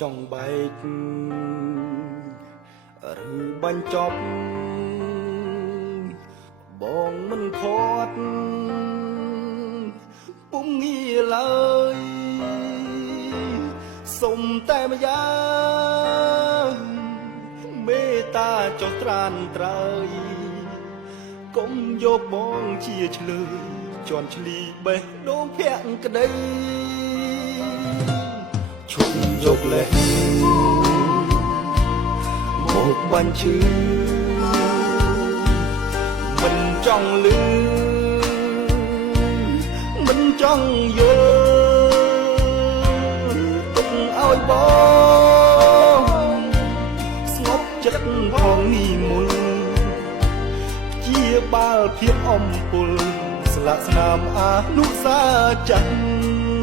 ចង់បែកឬបាញ់ចប់បងមិនខត់ពុំងាឡើយសុំតែម្យ៉ាងមេត្តាចុះត្រានត្រើយកុំយកបងជាឆ្លើយជន់ឈ្លីបេះដូងភក្តីឈប់យកលេសមកបាញ់ឈឺមិនចង់លឺមិនចង់យល់ទុកឲ្យបងស្ងប់ចិត្តផងនេះមុនជាបាលភាពអំពុលស្លាកស្នាមអនុសាចាស់